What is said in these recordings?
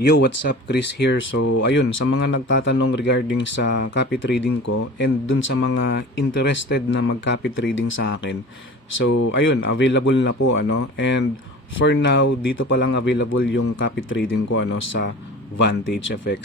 Yo, what's up? Chris here. So, ayun, sa mga nagtatanong regarding sa copy trading ko and dun sa mga interested na mag-copy trading sa akin. So, ayun, available na po and for now, dito pa lang available yung copy trading ko sa Vantage FX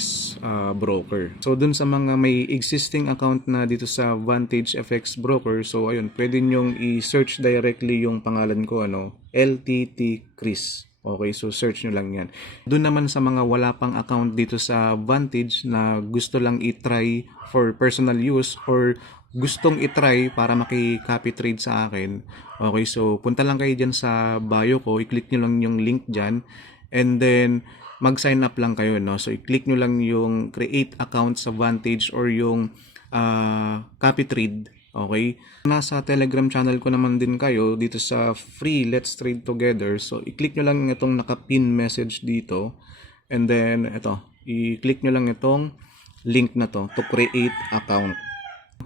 broker. So, dun sa mga may existing account na dito sa Vantage FX broker, so ayun, pwede nyong i-search directly yung pangalan ko LTT Chris. Okay, so search nyo lang yan. Doon naman sa mga wala pang account dito sa Vantage na gusto lang i-try for personal use or gustong i-try para maki-copy trade sa akin. Okay, so punta lang kayo dyan sa bio ko, i-click nyo lang yung link dyan and then mag-sign up lang kayo. So i-click nyo lang yung create account sa Vantage or yung copy trade. Okay? Nasa Telegram channel ko naman din kayo dito sa free Let's Trade Together. So, i-click nyo lang itong naka-pin message dito. And then, ito, i-click nyo lang itong link na to create account.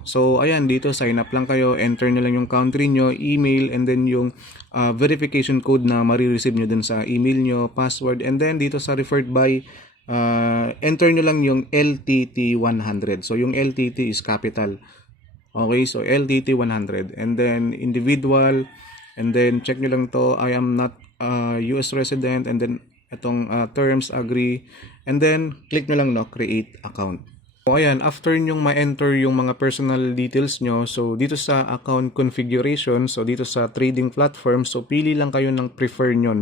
So, ayan, dito sign up lang kayo. Enter nyo lang yung country nyo, email, and then yung verification code na marireceive nyo dun sa email nyo, password. And then, dito sa referred by, enter nyo lang yung LTT100. So, yung LTT is capital. Okay, so LTT 100 and then individual and then check nyo lang to I am not US resident and then itong terms agree and then click nyo lang create account. So ayan, after nyong ma-enter yung mga personal details nyo, so dito sa account configuration, so dito sa trading platform, so pili lang kayo ng prefer nyo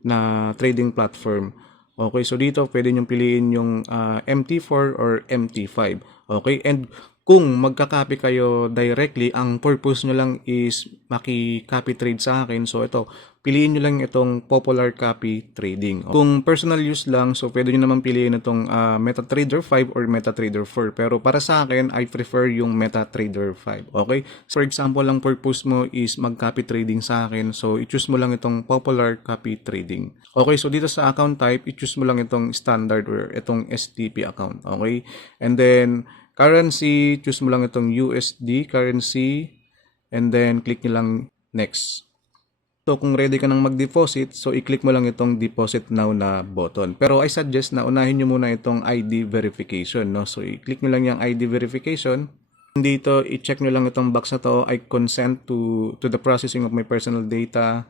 na trading platform. Okay, so dito pwede nyong piliin yung MT4 or MT5. Okay, and kung magka-copy kayo directly, ang purpose nyo lang is maki-copy trade sa akin. So ito, piliin nyo lang itong popular copy trading. Kung personal use lang, so pwede nyo naman piliin itong MetaTrader 5 or MetaTrader 4. Pero para sa akin, I prefer yung MetaTrader 5. Okay? So, for example, ang purpose mo is mag-copy trading sa akin. So, i-choose mo lang itong popular copy trading. Okay, so dito sa account type, i-choose mo lang itong standard or itong STP account. Okay? And then, currency, choose mo lang itong USD currency and then click nyo lang next. So kung ready ka nang mag-deposit, so i-click mo lang itong deposit now na button. Pero I suggest na unahin nyo muna itong ID verification. So i-click nyo lang yung ID verification. Dito, i-check nyo lang itong box na to. I consent to the processing of my personal data.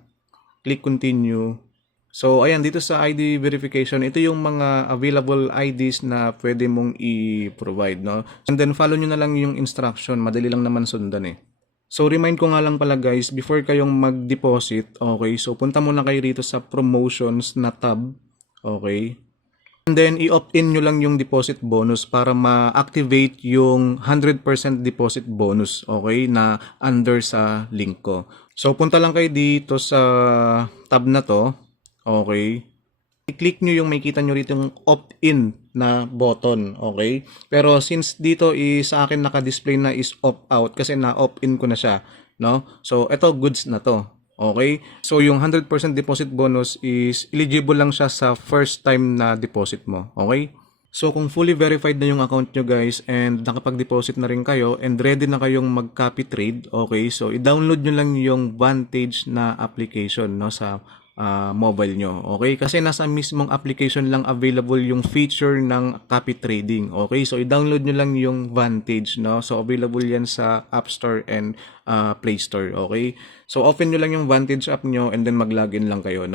Click continue. So, ayan, dito sa ID verification, ito yung mga available IDs na pwede mong i-provide, And then, follow nyo na lang yung instruction. Madali lang naman sundan eh. So, remind ko nga lang pala guys, before kayong mag-deposit, okay, so punta muna kayo rito sa promotions na tab, okay? And then, i-opt-in nyo lang yung deposit bonus para ma-activate yung 100% deposit bonus, okay, na under sa link ko. So, punta lang kayo dito sa tab na to. Okay. I-click nyo yung makikita nyo rito yung opt-in na button. Okay. Pero since dito sa akin naka-display na is opt-out kasi na-opt-in ko na siya. So, ito goods na to. Okay. So, yung 100% deposit bonus is eligible lang siya sa first time na deposit mo. Okay. So, kung fully verified na yung account nyo guys and nakapag-deposit na rin kayo and ready na kayong mag-copy trade, okay, so i-download nyo lang yung Vantage na application sa mobile nyo. Okay? Kasi nasa mismong application lang available yung feature ng copy trading. Okay? So, i-download nyo lang yung Vantage. So, available yan sa App Store and Play Store. Okay? So, open nyo lang yung Vantage app nyo and then mag-login lang kayo.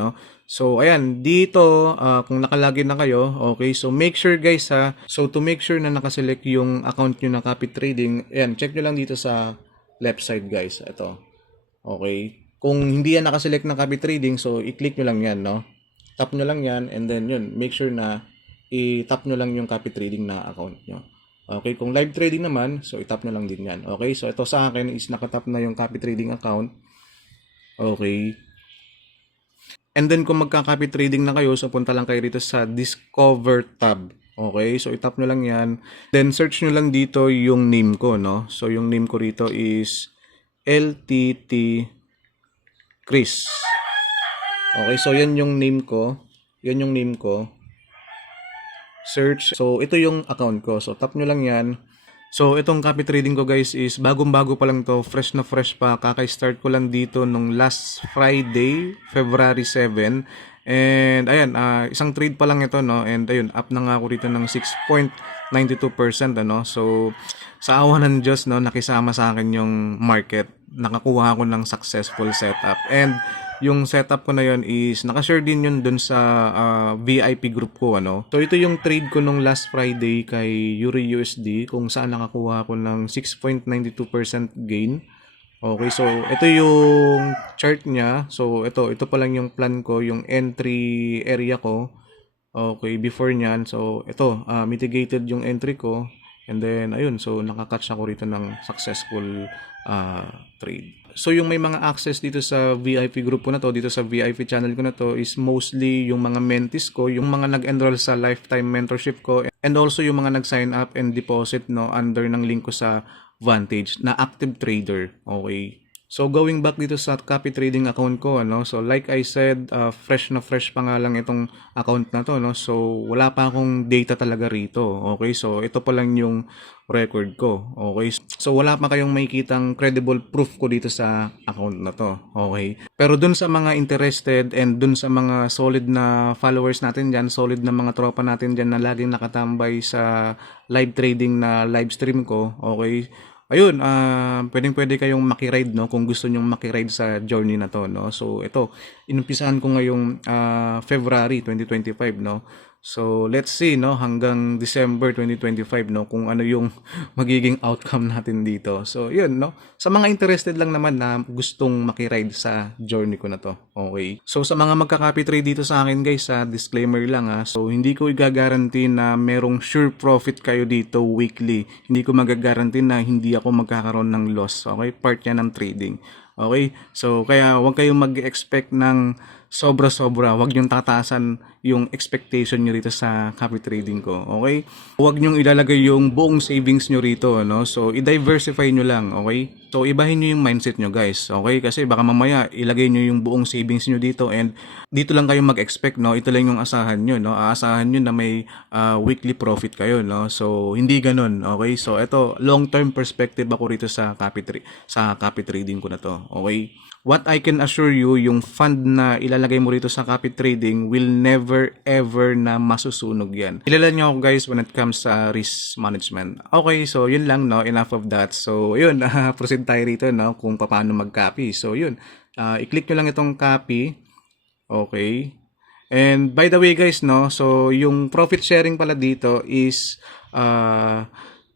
So, ayan. Dito, kung nakalagin na kayo, okay? So, make sure guys So, to make sure na nakaselect yung account nyo na copy trading, ayan, check nyo lang dito sa left side guys. Ito. Okay? Kung hindi yan nakaselect na copy trading, so i-click nyo lang yan, Tap nyo lang yan, and then yun, make sure na i-tap nyo lang yung copy trading na account nyo. Okay, kung live trading naman, so i-tap nyo lang din yan. Okay, so ito sa akin is nakatap na yung copy trading account. Okay. And then kung magka-copy trading na kayo, so punta lang kayo rito sa Discover tab. Okay, so i-tap nyo lang yan. Then search nyo lang dito yung name ko, So yung name ko rito is LTT Chris. Okay, so yan yung name ko. Yan yung name ko. Search. So, ito yung account ko. So, tap nyo lang yan. So, itong copy trading ko guys is bagong-bago pa lang to. Fresh na fresh pa. Kaka-start ko lang dito nung last Friday, February 7. And ayan, isang trade pa lang ito, no? And ayun, up na nga ako dito ng 6.92%, ano? So sa awa ng Diyos, no, nakisama sa akin yung market. Nakakuha ako ng successful setup. And yung setup ko na yun is nakashare din yun dun sa VIP group ko, ano. So ito yung trade ko nung last Friday kay Yuri USD kung saan nakakuha ako ng 6.92% gain. Okay, so ito yung chart niya. So ito pa lang yung plan ko, yung entry area ko. Okay, before niyan. So ito, mitigated yung entry ko. And then ayun, so nakakatch ako rito ng successful trade. So yung may mga access dito sa VIP group ko na to, dito sa VIP channel ko na to is mostly yung mga mentees ko, yung mga nag-enroll sa lifetime mentorship ko, and also yung mga nag-sign up and deposit, no, under ng link ko sa Vantage na active trader. Okay. So going back dito sa copy trading account ko, ano, so like I said, fresh na fresh pa nga lang itong account na to, no. So wala pa akong data talaga rito. Okay, so ito pa lang yung record ko. Okay, so wala pa kayong makikitang credible proof ko dito sa account na to. Okay, pero dun sa mga interested and dun sa mga solid na followers natin dyan, solid na mga tropa natin dyan na laging nakatambay sa live trading na live stream ko, okay, ayun, pwedeng-pwede kayong makiride, no, kung gusto nyong makiride sa journey na to, no. So ito, inumpisahan ko ngayong February 2025, no. So let's see, no, hanggang December 2025, no, kung ano yung magiging outcome natin dito. So yun, no, sa mga interested lang naman na gustong makiride sa journey ko na to. Okay, so sa mga magka-copy trade dito sa akin, guys, disclaimer lang, so hindi ko i-guarantee na merong sure profit kayo dito weekly. Hindi ko mag-guarantee na hindi ako magkakaroon ng loss. Okay, part yan ng trading. Okay, so kaya huwag kayong mag-expect ng sobra-sobra. Huwag niyong tataasan yung expectation nyo rito sa copy trading ko. Okay? Huwag niyong ilalagay yung buong savings nyo rito, no? So, i-diversify nyo lang, okay? So, ibahin nyo yung mindset nyo, guys. Okay? Kasi baka mamaya ilagay nyo yung buong savings nyo dito and dito lang kayo mag-expect, no? Ito lang yung asahan nyo, no? Aasahan nyo na may weekly profit kayo, no? So, hindi ganun, okay? So, ito, long-term perspective ako rito sa copy trading ko na to, okay? What I can assure you, yung fund na ilalagay mo rito sa copy trading will never ever na masusunog yan. Kilala niyo ako, guys, when it comes sa risk management. Okay, so yun lang, no, enough of that. So yun, proceed tayo rito, no, kung paano mag-copy. So yun, i-click nyo lang itong copy. Okay. And by the way, guys, no, so yung profit sharing pala dito is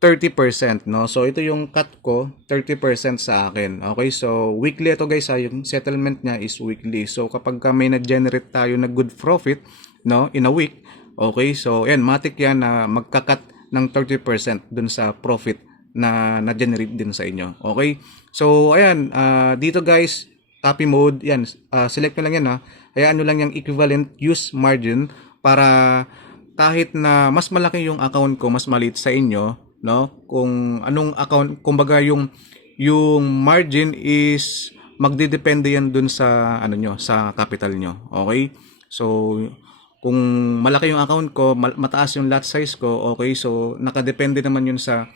30%, no? So ito yung cut ko, 30% sa akin. Okay? So weekly ito, guys, yung settlement niya is weekly. So kapag may na-generate tayo na good profit, no, in a week, okay? So ayan, matik yan na magka-cut ng 30% dun sa profit na na-generate din sa inyo. Okay? So ayan, dito, guys, copy mode, yan, select nyo lang yan, hayaan nyo lang yung equivalent use margin para kahit na mas malaki yung account ko, mas maliit sa inyo, no, kung anong account, kumbaga yung margin is magdedepende yan dun sa ano nyo, sa capital nyo. Okay, so kung malaki yung account ko, mataas yung lot size ko, okay, so nakadepende naman yun sa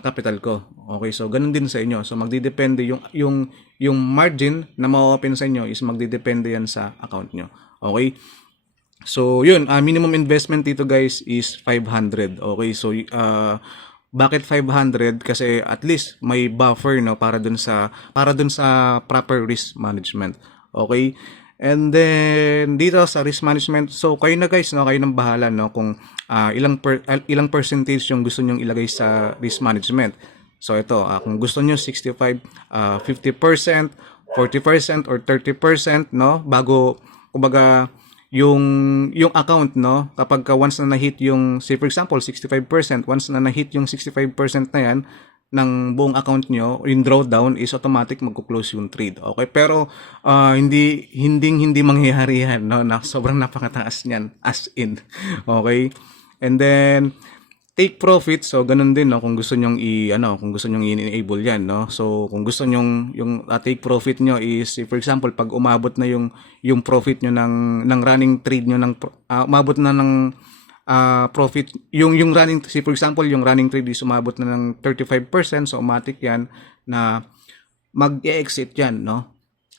capital ko. Okay, so ganun din sa inyo. So magdedepende yung margin na ma-open sa inyo is magdedepende yan sa account nyo. Okay, so yun, minimum investment dito, guys, is 500. Okay, so bakit 500? Kasi at least may buffer, no, para dun sa proper risk management. Okay? And then dito sa risk management, so kayo na, guys, no, kayo nang bahala, no, kung ilang percentage yung gusto niyo ilagay sa risk management. So ito, kung gusto niyo 65, 50%, 40% or 30%, no, bago kumbaga yung account, no, kapag once na na-hit yung, say for example 65%, once na na-hit yung 65% na yan ng buong account nyo, yung drawdown is automatic magko-close yung trade. Okay, pero hindi mangyayari yan, no, na sobrang napakataas niyan, as in. Okay, and then take profit, so ganun din, no, kung gusto nyong i-enable yan, no. So kung gusto nyong yung take profit nyo is, for example, pag umabot na yung profit nyo ng running trade nyo umabot na ng profit, yung running, say for example, yung running trade is umabot na ng 35%, so automatic yan na mag-exit yan, no.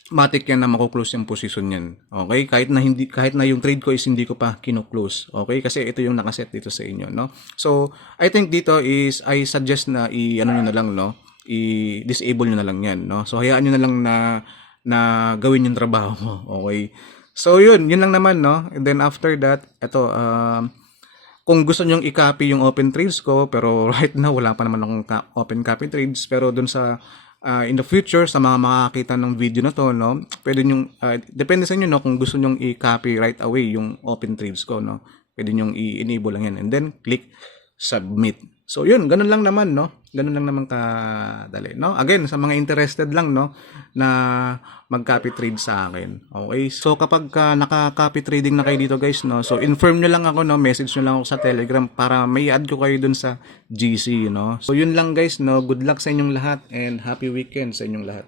matik yan na mako-close yung position niyan. Okay? Kahit na yung trade ko is hindi ko pa kino-close. Okay? Kasi ito yung nakaset dito sa inyo, no? So, I think dito is I suggest na ano niyo na lang, no? I-disable niyo na lang 'yan, no? So, hayaan niyo na lang na gawin yung trabaho mo. Okay? So, yun lang naman, no? And then after that, ito kung gusto nyong i-copy yung open trades ko, pero right now wala pa naman akong open copy trades, pero dun sa in the future sa mga makakita ng video na to, no, pwede nyong depende sa inyo, no, kung gusto nyong i-copy right away yung open trades ko, no, pwede nyong i-enable lang yan and then click submit. So yun, ganun lang naman, no, ganun lang naman kadali, no. Again, sa mga interested lang, no, na mag-copy trade sa akin. Okay? So kapag naka-copy trading na kayo dito, guys, no, so inform nyo lang ako, no, message nyo lang ako sa Telegram para may add ko kayo dun sa GC, no. So yun lang, guys, no. Good luck sa inyong lahat and happy weekend sa inyong lahat.